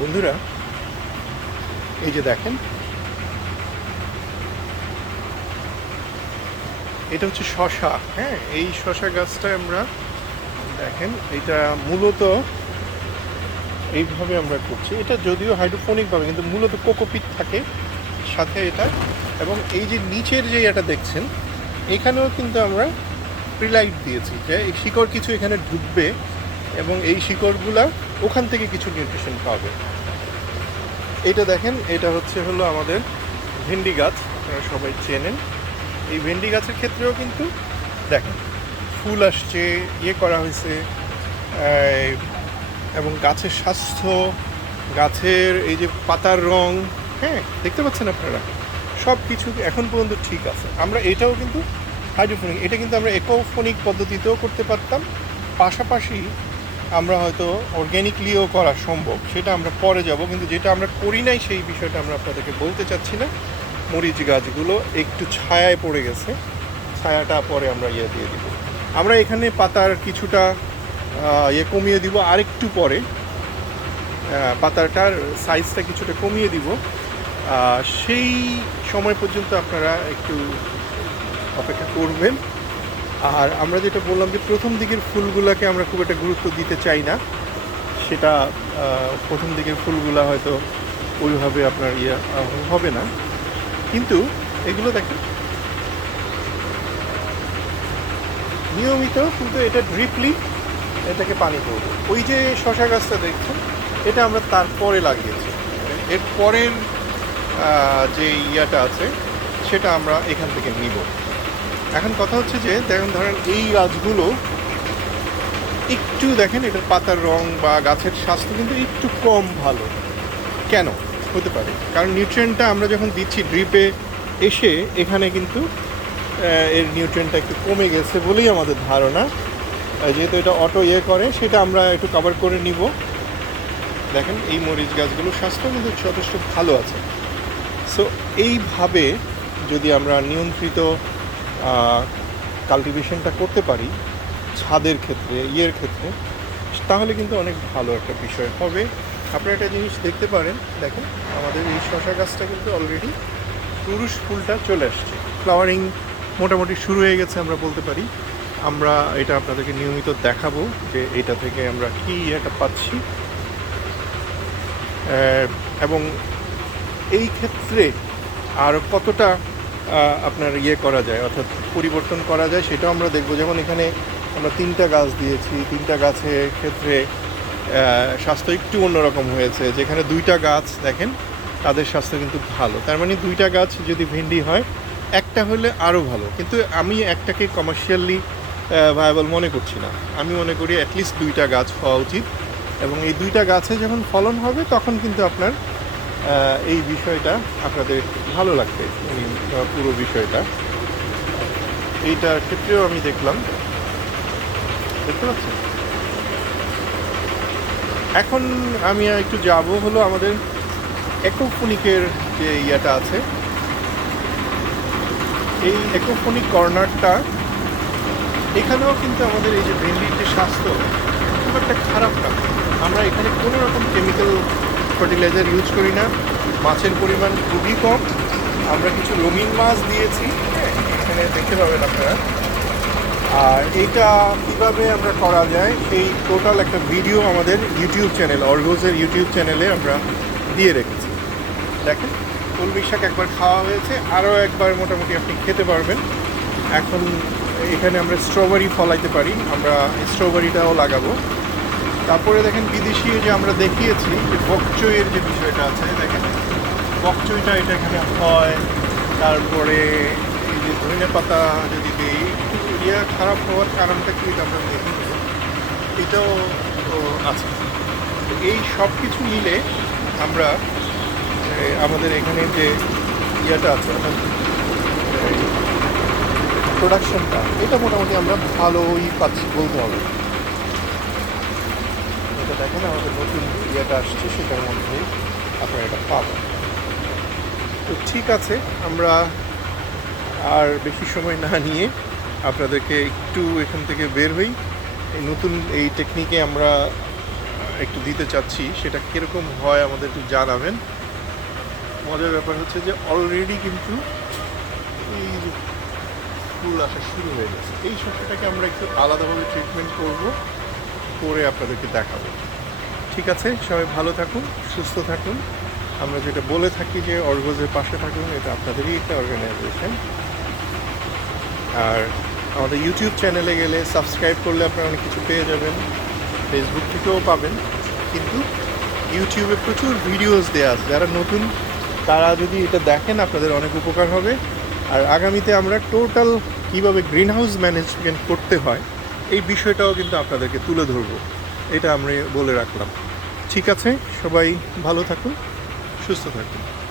বন্ধুরা, এই যে দেখেন, এটা হচ্ছে শশা হ্যাঁ এই শশা গাছটা আমরা দেখেন, এটা মূলত এইভাবে আমরা করছি। এটা যদিও হাইড্রোফোনিক ভাবে, কিন্তু মূলত কোকোপিট থাকে, সাথে এটা, এবং এই যে নিচের যে এটা দেখছেন, এখানেও কিন্তু আমরা প্রিলাইট দিয়েছি যে শিকড় কিছু এখানে ঢুকবে এবং এই শিকড়গুলা ওখান থেকে কিছু নিউট্রিশন পাবে এটা দেখেন, এটা হচ্ছে হলো আমাদের ভেন্ডি গাছ, আপনারা সবাই চেনেন। এই ভেন্ডি গাছের ক্ষেত্রেও কিন্তু দেখেন, ফুল আসছে ইয়ে করা হয়েছে এবং গাছের স্বাস্থ্য, গাছের এই যে পাতার রং হ্যাঁ দেখতে পাচ্ছেন আপনারা? সব কিছু এখন পর্যন্ত ঠিক আছে। আমরা এটাও কিন্তু হাইড্রোফোনিক এটা কিন্তু আমরা একোফোনিক পদ্ধতিতেও করতে পারতাম। পাশাপাশি আমরা হয়তো অর্গ্যানিকলিও করা সম্ভব, সেটা আমরা পরে যাব, কিন্তু যেটা আমরা করি নাই সেই বিষয়টা আমরা আপনাদেরকে বলতে চাচ্ছি না। মরিচ গাছগুলো একটু ছায়ায় পড়ে গেছে, ছায়াটা পরে আমরা ইয়ে দিয়ে দিব। আমরা এখানে পাতার কিছুটা ইয়ে কমিয়ে দিব আরেকটু পরে। পাতাটার সাইজটা কিছুটা কমিয়ে দিব। সেই সময় পর্যন্ত আপনারা একটু অপেক্ষা করবেন। আর আমরা যেটা বললাম যে প্রথম দিকের ফুলগুলোকে আমরা খুব একটা গুরুত্ব দিতে চাই না। সেটা প্রথম দিকের ফুলগুলো হয়তো ওইভাবে আপনার ইয়ে হবে না। কিন্তু এগুলো দেখেন। নিয়মিত কিন্তু এটা ড্রিপলি এটাকে পানি করব। ওই যে শশা গাছটা দেখছেন, এটা আমরা তারপরে লাগিয়েছি। এর পরের যে ইয়াটা আছে, সেটা আমরা এখান থেকে নিব। এখন কথা হচ্ছে যে, দেখেন, ধরেন, এই গাছগুলো একটু দেখেন, এটার পাতার রং বা গাছের স্বাস্থ্য কিন্তু একটু কম ভালো। কেন? হতে পারে। কারণ নিউট্রিয়েন্টটা আমরা যখন দিচ্ছি ড্রিপে এসে এখানে কিন্তু এর নিউট্রিয়েন্টটা একটু কমে গেছে বলেই আমাদের ধারণা। যেহেতু এটা অটো ইয়ে করে, সেটা আমরা একটু কভার করে নিব। দেখেন, এই মরিচ গাছগুলোর স্বাস্থ্য কিন্তু যথেষ্ট ভালো আছে। সো এইভাবে যদি আমরা নিয়ন্ত্রিত কাল্টিভেশনটা করতে পারি, ছাদের ক্ষেত্রে, ইয়ের ক্ষেত্রে, তাহলে কিন্তু অনেক ভালো একটা বিষয় হবে। আপনারা একটা জিনিস দেখতে পারেন, দেখেন, আমাদের এই শশা গাছটা কিন্তু অলরেডি পুরুষ ফুলটা চলে আসছে। ফ্লাওয়ারিং মোটামুটি শুরু হয়ে গেছে আমরা বলতে পারি। আমরা এটা আপনাদেরকে নিয়মিত দেখাবো যে এটা থেকে আমরা কী একটা পাচ্ছি। এবং এই ক্ষেত্রে আর কতটা আপনার ইয়ে করা যায়, অর্থাৎ পরিবর্তন করা যায়, সেটাও আমরা দেখব। যেমন এখানে আমরা তিনটা গাছ দিয়েছি, তিনটা গাছের ক্ষেত্রে স্বাস্থ্য একটু অন্যরকম হয়েছে। যেখানে দুইটা গাছ, দেখেন, তাদের স্বাস্থ্য কিন্তু ভালো। তার মানে দুইটা গাছ যদি ভেন্ডি হয়, একটা হলে আরও ভালো। কিন্তু আমি একটাকে কমার্শিয়ালি ভায়াবল মনে করছি না। আমি মনে করি অ্যাটলিস্ট দুইটা গাছ হওয়া উচিত। এবং এই দুইটা গাছে যখন ফলন হবে, তখন কিন্তু আপনার এই বিষয়টা আপনাদের ভালো লাগবে পুরো বিষয়টা। এইটার ক্ষেত্রেও আমি দেখলাম। দেখতে পাচ্ছেন? এখন আমি একটু যাব হলো আমাদের একোফোনিকের যে ইয়েটা আছে। এই একোফোনিক কর্নারটা, এখানেও কিন্তু আমাদের এই যে ভেন্ডির যে স্বাস্থ্য, খুব একটা খারাপ না। আমরা এখানে কোনো রকম কেমিক্যাল ফার্টিলাইজার ইউজ করি না। মাছের পরিমাণ খুবই কম। আমরা কিছু রঙিন মাছ দিয়েছি। এখানে দেখতে পাবেন আপনারা। আর এটা কীভাবে আমরা করা যায়, সেই টোটাল একটা ভিডিও আমাদের ইউটিউব চ্যানেল অর্গোজের ইউটিউব চ্যানেলে আমরা দিয়ে রেখেছি। দেখেন, কলমি শাক একবার খাওয়া হয়েছে। আরও একবার মোটামুটি আপনি খেতে পারবেন। এখন এখানে আমরা স্ট্রবেরি ফলাইতে পারি। আমরা স্ট্রবেরিটাও লাগাবো। তারপরে দেখেন বিদেশি যে আমরা দেখিয়েছি যে বকচইয়ের যে বিষয়টা আছে, দেখেন, বকচইটা এটা এখানে হয়, তারপরে এই যে ধনে পাতা যদি দিই ইয়ে খারাপ হওয়ার কারণটা কি আমরা দেখি এটাও আছে। এই সব কিছু মিলে আমরা আমাদের এখানে যে ইয়েটা আছে প্রোডাকশনটা এটা মোটামুটি আমরা ভালোই পাচ্ছি বলতে হবে। এটা দেখেন, আমাদের নতুন ইয়েটা আসছে, সেটার মধ্যেই আপনারা এটা পাবেন। তো ঠিক আছে, আমরা আর বেশি সময় না নিয়ে আপনাদেরকে একটু এখান থেকে বের হই। এই নতুন এই টেকনিকে আমরা একটু দিতে চাচ্ছি, সেটা কীরকম হয় আমাদের একটু জানাবেন। মজার ব্যাপার হচ্ছে যে অলরেডি কিন্তু এই ফুল আসা শুরু হয়ে গেছে। এই শস্যটাকে আমরা একটু আলাদাভাবে ট্রিটমেন্ট করব। করে আপনাদেরকে দেখাবো। ঠিক আছে? সবাই ভালো থাকুন, সুস্থ থাকুন। আমরা যেটা বলে থাকি যে অর্গজের পাশে থাকুন, এটা আপনাদেরই একটা অর্গানাইজেশন আর আমাদের ইউটিউব চ্যানেলে গেলে সাবস্ক্রাইব করলে আপনারা অনেক কিছু পেয়ে যাবেন। ফেসবুক থেকেও পাবেন। কিন্তু ইউটিউবে প্রচুর ভিডিওস দেওয়া আছে। যারা নতুন, তারা যদি এটা দেখেন, আপনাদের অনেক উপকার হবে। আর আগামীতে আমরা টোটাল কীভাবে গ্রিন হাউস ম্যানেজমেন্ট করতে হয় এই বিষয়টাও কিন্তু আপনাদেরকে তুলে ধরব। এটা আমরা বলে রাখলাম। ঠিক আছে, সবাই ভালো থাকুন, সুস্থ থাকুন।